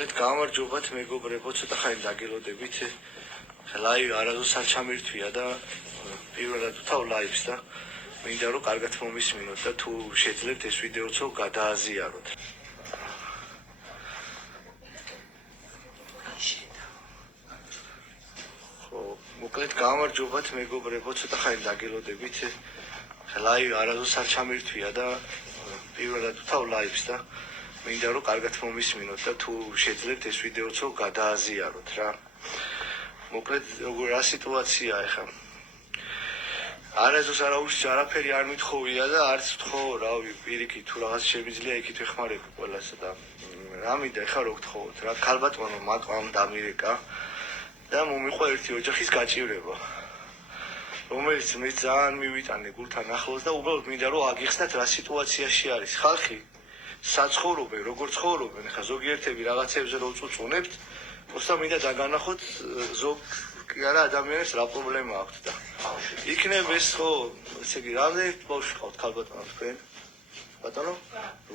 მოკლედ გამარჯობათ მეგობრებო, ცოტა ხანი დაგელოდებით. ლაივი არასდროს არ ჩამირთვია და პირველად ვთავ ლაივს და მინდა რომ კარგად მომისმინოთ და თუ შეძლებთ ეს ვიდეოც გადააზიაროთ. მოკლედ გამარჯობათ მეგობრებო, ცოტა ხანი დაგელოდებით. ლაივი არასდროს არ ჩამირთვია და პირველად ვთავ ლაივს და მინდა რომ კარგად მომისმინოთ და თუ შეძლებთ ეს ვიდეოც გადააზიაროთ რა. მოკლედ რა სიტუაციაა ახლა. არასდროს არაფერი არ მithოვია და არც ვთხოვო რავი პირიქით თუ რაღაც შემიძლია იქით ვეხმარები ყველასა და რა მინდა ახლა რო გთხოვოთ რა. ქალბატონო მატყამ დამირეკა და მომიყვა ერთი ოჯახის გაჭირება, რომელიც მე ძალიან მივიტანე გულთან ახლოს და უბრალოდ მინდა რომ აგიხსნათ რა სიტუაციაში არის ხალხი, საცხოვრობენ, როგორ ცხოვრობენ. ხა ზოგიერთები რაღაცებზე რო უწუწუნებთ, უბრალოდ მინდა დაგანახოთ ზოგ კი არა ადამიანებს რა პრობლემა აქვს და იქნება ეს ხო, ესე იგი, რამდენი ბავშვი ყავთ ქალბატონო თქვენ? ბატონო?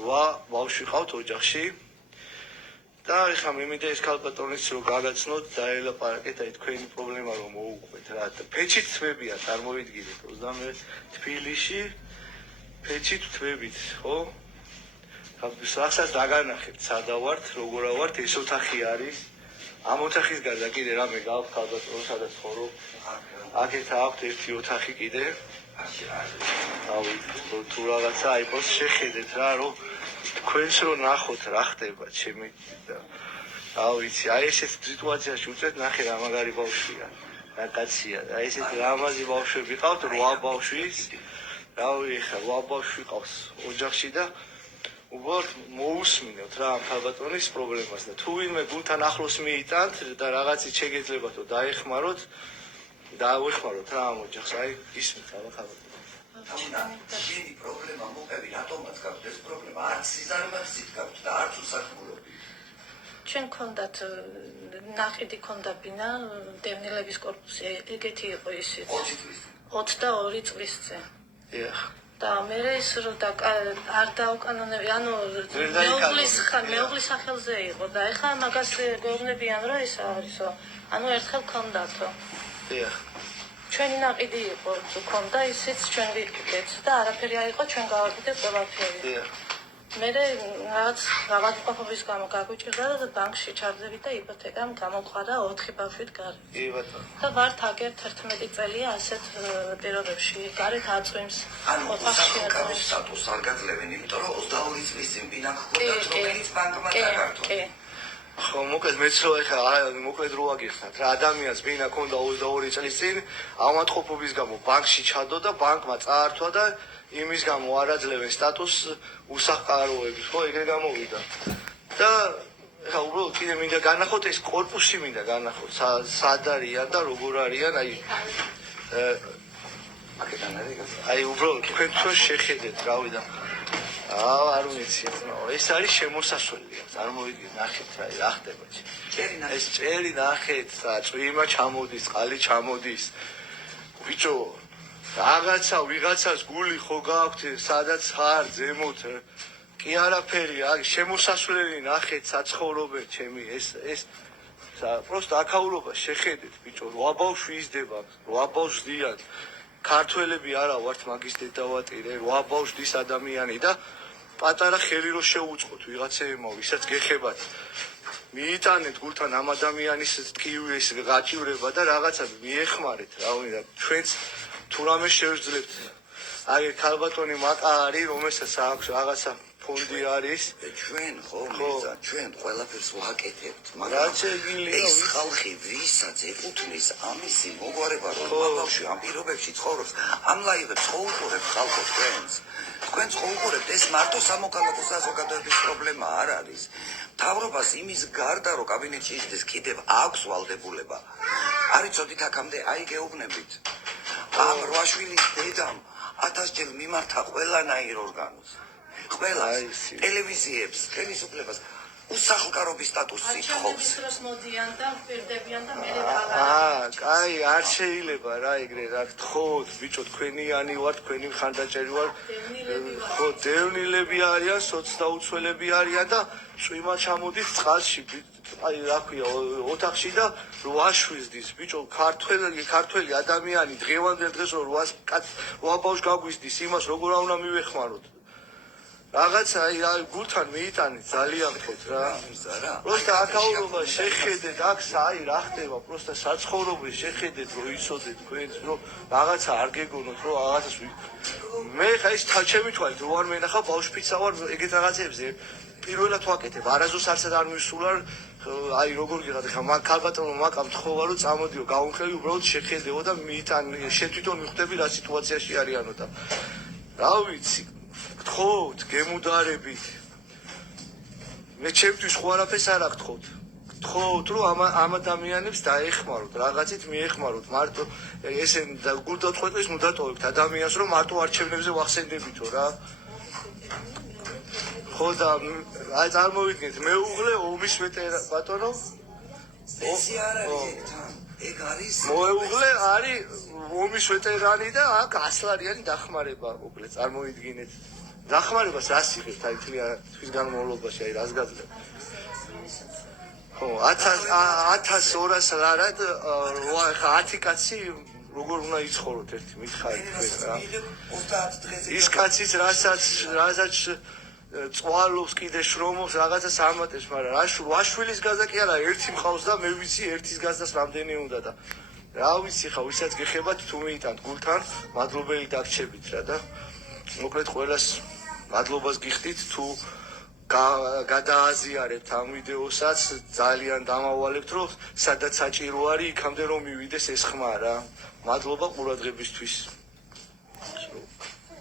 8 ბავშვი ყავთ ოჯახში. და ეხლა მე მინდა ეს ქალბატონის რო გაგაცნოთ და ელაპარაკეთ აი თქვენი პრობლემა რომ მოუყვეთ რა. ფეჩით თვებია წარმოვიდგინეთ 21 თბილისში ფეჩით თვებით, ხო? ახსაც დაგანახეთ სადა ვართ, როგორა ვართ, ეს ოთახი არის. ამ ოთახის გარდა კიდე რამე გაქვთ ქალბატონო სადაც ცხოვრობ? აქეთ აქვთ ერთი ოთახი კიდე. თუ რაღაცა აიყოს შეხედეთ რა, რომ თქვენს რო ნახოთ რა ხდება ჩემი და რა ვიცი, აი ესეთ სიტუაციაში უწევთ ნახე რა მაგარი ბავშვია, რა კაცია და აი ესეთ რამაზი ბავშვები ყავთ 8 ბავშვის, რავი ხა 8 ბავშვი ყავს ოჯახში და უბრალოდ მოусმინოთ რა ამ ქალბატონის პრობლემას და თუ ვინმე გულთან ახლოს მიიტანთ და რაღაცით შეგეძლებათ რომ დაეხმაროთ, დავეხმაროთ რა ამ ოჯახს, აი ისმით რა ქალბატონო. Ini problema მოყევი რატომაც გაქვთ ეს პრობლემა, არც სიზარმაცით გაქვთ და არც უსახურობი. ჩვენ გქონდათ ნაყიდი ქონდა ბინა, დევნილების კორპუსი, ეგეთი იყო ისიც. 22 წლის წინ. და მე ის რომ არ დაუკანონები, ანუ მეუღლის სახელზე იყო და ეხლა მაგას გეუბნებიან რომ ეს არისო, ანუ ერთხელ ქონდათო. ჩვენი ნაყიდი იყო, თუ ქონდა ისიც ჩვენ ვიყიდეთ და არაფერი არ იყო, ჩვენ გავაკეთეთ ყველაფერი. მე რაღაც ავადმყოფობის გამო გაგვიჭირდა და ბანკში ჩავდებით და იპოთეკამ გამოყარა 4 ბავშვით გარე. კი ბატონო. და ვართ აგერ 11 წელია ასეთ პირობებში, გარეთ აწვიმს, ოთახში აწვიმს. სტატუსს არ გაძლევენ, იმიტომ რომ 22 წლის წინ ბინა გქონდათ, რომელიც ბანკმა დაგართო. ხო, მოკლედ მეც რო ახლა მოკლედ რო აგიხსნათ რა, ადამიანს ბინა ქონდა 22 წლის წინ, ავადმყოფობის გამო ბანკში ჩადო და ბანკმა წაართვა და იმის გამო არ აძლევენ სტატუსს უსახკაროების, ხო, ეგრე გამოვიდა. და ახლა უბრალოდ კიდე მინდა განახოთ ეს კორპუსი მინდა განახოთ, სად არიან და როგორ არიან, აქედან არის. აი უბრალოდ თქვენ თვითონ შეხედეთ, რავი და არ ვიცი, ეს არის შემოსასვლელია, წარმოვიდგინე, ნახეთ რა ხდება. ეს წერი ნახეთ, წვიმა ჩამოდის, წყალი ჩამოდის. ბიჭო, რაღაცა ვიღაცას გული ხო გაქვთ, სადაც ხარ, ზემოთ. კი არაფერი, შემოსასვლელი ნახეთ, საცხოვრობენ ჩემი, ეს პროსტ აქაურობა შეხედეთ, ბიჭო, 8 ბავშვი იზრდება, 8 ბავშვს დიან. ქართველები არა ვართ მაგის დედავატირე, 8 ბავშვის ადამიანი და პატარა ხელი რო შეუწყოთ ვიღაცებმა, ვისაც გეხებათ. მიიტანეთ გულთან ამ ადამიანის ტკივილის გაჭირება და რაღაცა მიეხმარეთ, რავი და ჩვენც თუ რამე შევძლებთ. აი ქალბატონი მაკა არის, რომელსაც აქვს რაღაცა ფონდი არის. ჩვენ ხო, მიზა, ჩვენ ყველაფერს ვაკეთებთ, მაგრამ ეს ხალხი ვისაც ეკუთვნის ამისი მოგვარება რომ ბავშვი ამ პირობებში ცხოვრობს, ამ ლაივებს ხო უყურებთ ხალხო თქვენს. თქვენც ხო უყურებთ, ეს მარტო სამოქალაქო საზოგადოების პრობლემა არ არის. მთავრობას იმის გარდა რომ კაბინეტში ისდეს კიდევ აქვს ვალდებულება. არ იცოდით აქამდე აი გეუბნებით. ამ 8 შვილის დედამ 1000 ჯერ მიმართა ყველანაირ ორგანოს. ყველას ტელევიზიებს, ხელისუფლებას უსახლკარობის სტატუსი თხოვს. მოდიან და პირდებიან და მე კაი, არ შეიძლება რა ეგრე რა გთხოვთ, ბიჭო, თქვენიანი ვარ, თქვენი ხანდაჭერი ვარ. ხო, დევნილები არიან, სოცდაუცველები არიან და წვიმა ჩამოდის წყალში. აი რა ქვია ოთახში და 8 შვილს დის ბიჭო ქართველი ადამიანი დღევანდელ დღეს 8 ბავშვს გაგვიზდის იმას როგორ არ უნდა მივეხმაროთ რაღაცა აი გულთან მიიტანეთ ძალიან ხოთ რა პროსტა აკაურობა შეხედეთ აქ აი რა ხდება პროსტა საცხოვრებელი შეხედეთ რომ იცოდეთ თქვენს რომ რაღაცა არ გეგონოთ რომ რაღაცას მე ხა ის ჩემი თვალით რო არ მენახა ბავშვიცა ვარ ეგეთ რაღაცებზე პირველად ვაკეთებ არასდროს არცად არ მისულა აი როგორ გიღად ხა მაგ ქალბატონო მაკამ თხოვა რომ წამოდიო გავუნხევი უბრალოდ შეხედეო და მიიტან შენ თვითონ მიხვდები რა სიტუაციაში არიანო და რა ვიცი გთხოვთ გემუდარებით მე ჩემთვის ხო არაფერს არ აგთხოვთ გთხოვთ რომ ამ ადამიანებს დაეხმაროთ რაღაცით მიეხმაროთ მარტო ესენ გულდაწყვეტის ნუ დატოვებთ ადამიანს რომ მარტო არჩევნებზე ვახსენდებითო რა ხო და აი წარმოვიდგინეთ მეუღლე ომის ვეტერანი ბატონო ეს არ არის ეგ არის მეუღლე არის ომის ვეტერანი და აქ 100 ლარიანი დახმარება მოკლედ წარმოვიდგინეთ დახმარებას რას იღებთ აი თვის განმავლობაში აი რას გაძლევთ ხო 1200 ლარად ხა 10 კაცი როგორ უნდა იცხოვროთ ერთი მითხარით რა 30 დღეზე ის კაციც რასაც წვალობს კიდე შრომობს რაღაცას ამატებს მაგრამ 8 შვილის გაზა კი არა ერთი მყავს და მე ვიცი ერთის გაზას რამდენი უნდა და რა ვიცი ხა ვისაც გეხებათ თუ მიიტანთ გულთან მადლობელი დაგჩებით რა და მოკლედ ყველას მადლობას გიხდით თუ გადააზიარებთ ამ ვიდეოსაც ძალიან დამავალებთ რომ სადაც საჭირო არის იქამდე რომ მივიდეს ეს ხმა რა მადლობა ყურადღებისთვის